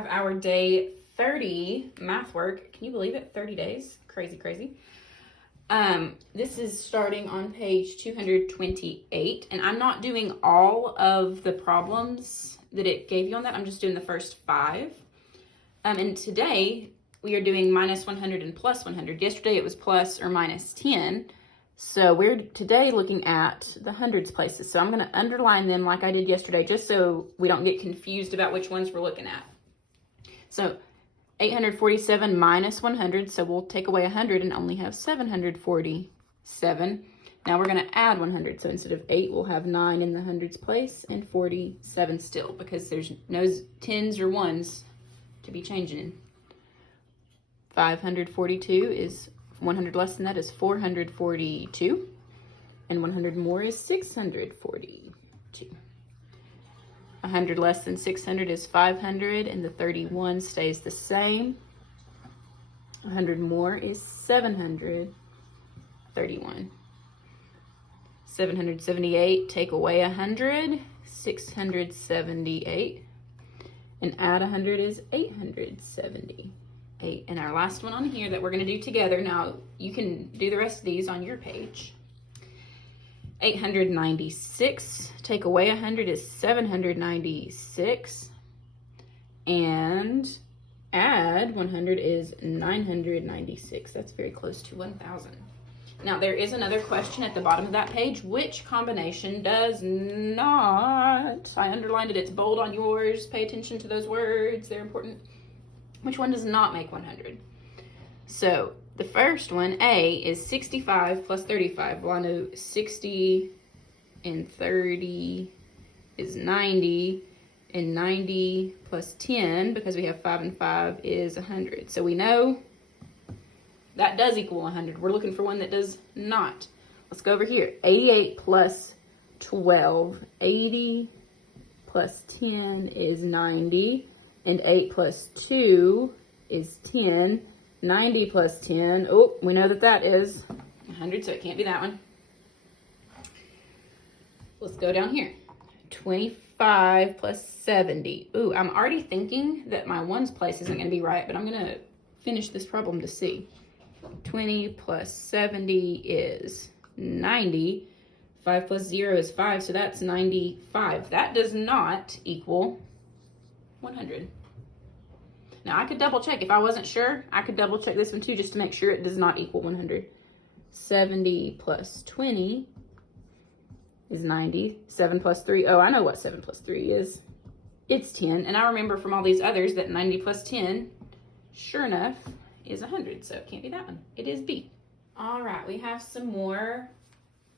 have our day 30 math work. Can you believe it? 30 days. Crazy, crazy. This is starting on page 228, and I'm not doing all of the problems that it gave you on that. I'm just doing the first 5. And today we are doing minus 100 and plus 100. Yesterday it was plus or minus 10. So we're today looking at the hundreds places. So I'm going to underline them like I did yesterday, just so we don't get confused about which ones we're looking at. So 847 minus 100, so we'll take away 100 and only have 747. Now we're going to add 100, so instead of 8, we'll have 9 in the hundreds place and 47 still, because there's no tens or ones to be changing in. 542 is 100 less than that is 442, and 100 more is 642. 100 less than 600 is 500, and the 31 stays the same. 100 more is 731. 778, take away 100, 678, and add 100 is 878. And our last one on here that we're going to do together, now you can do the rest of these on your page. 896, take away 100 is 796, and add 100 is 996. That's very close to 1,000. Now there is another question at the bottom of that page. Which combination does not, I underlined it, it's bold on yours, pay attention to those words, they're important. Which one does not make 100? So the first one, A, is 65 plus 35. Well, I know 60 and 30 is 90, and 90 plus 10, because we have 5 and 5, is 100. So we know that does equal 100. We're looking for one that does not. Let's go over here. 88 plus 12. 80 plus 10 is 90. And 8 plus 2 is 10. 90 plus 10, oh, we know that that is 100, so it can't be that one. Let's go down here. 25 plus 70. Ooh, I'm already thinking that my ones place isn't going to be right, but I'm going to finish this problem to see. 20 plus 70 is 90. 5 plus 0 is 5, so that's 95. That does not equal 100. Now I could double check. If I wasn't sure, I could double check this one too, just to make sure it does not equal 100. 70 plus 20 is 90. 7 plus 3, oh, I know what 7 plus 3 is. It's 10. And I remember from all these others that 90 plus 10, sure enough, is 100. So it can't be that one. It is B. All right, we have some more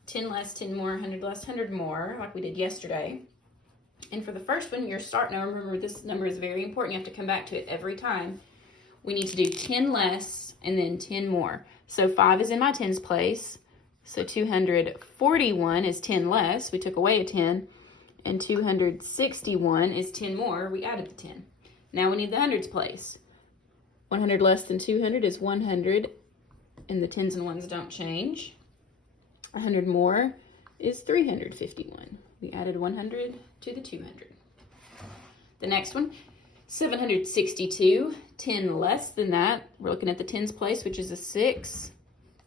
10 less, 10 more, 100 less, 100 more, like we did yesterday. And for the first one, your start number, remember this number is very important. You have to come back to it every time. We need to do 10 less and then 10 more. So 5 is in my tens place. So 241 is 10 less. We took away a 10. And 261 is 10 more. We added the 10. Now we need the hundreds place. 100 less than 200 is 100. And the tens and ones don't change. 100 more is 351. We added 100 to the 200. The next one, 762, 10 less than that. We're looking at the tens place, which is a 6.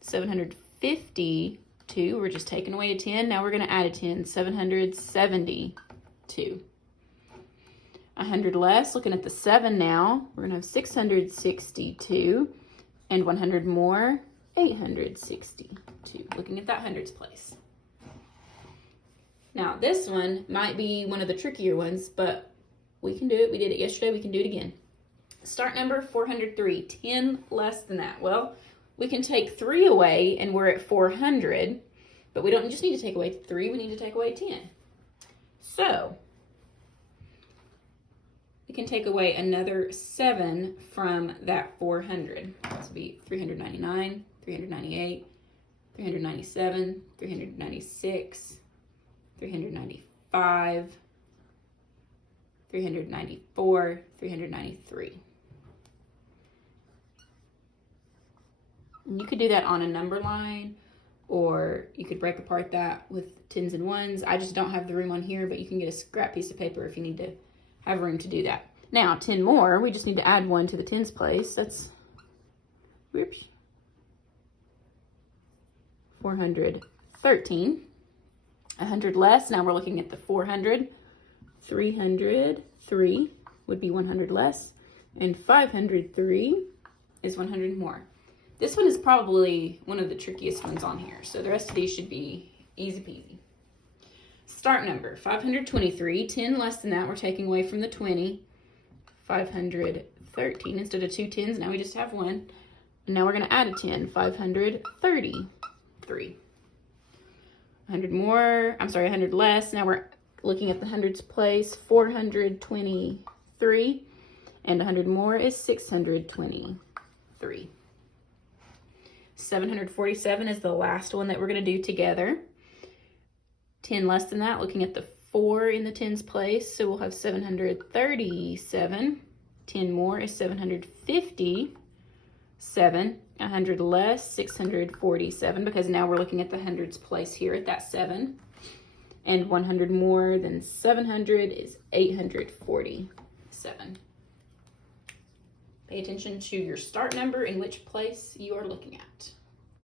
752, we're just taking away a 10. Now we're going to add a 10, 772. 100 less, looking at the 7 now. We're going to have 662, and 100 more, 862. Looking at that hundreds place. Now, this one might be one of the trickier ones, but we can do it. We did it yesterday. We can do it again. Start number 403, 10 less than that. Well, we can take 3 away, and we're at 400, but we don't just need to take away 3. We need to take away 10. So, we can take away another 7 from that 400. This will be 399, 398, 397, 396, 395, 394, 393. And you could do that on a number line, or you could break apart that with tens and ones. I just don't have the room on here, but you can get a scrap piece of paper if you need to have room to do that. Now, 10 more, we just need to add 1 to the tens place. That's, whoops, 413. 100 less, now we're looking at the 400. 303 would be 100 less. And 503 is 100 more. This one is probably one of the trickiest ones on here. So the rest of these should be easy peasy. Start number, 523. 10 less than that, we're taking away from the 20. 513. Instead of 2 tens, now we just have 1. And now we're going to add a 10. 533. 100 more, 100 less. Now we're looking at the hundreds place. 423. And 100 more is 623. 747 is the last one that we're going to do together. 10 less than that, looking at the 4 in the tens place, so we'll have 737. 10 more is 757. 100 less, 647, because now we're looking at the hundreds place here at that 7. And 100 more than 700 is 847. Pay attention to your start number and which place you are looking at.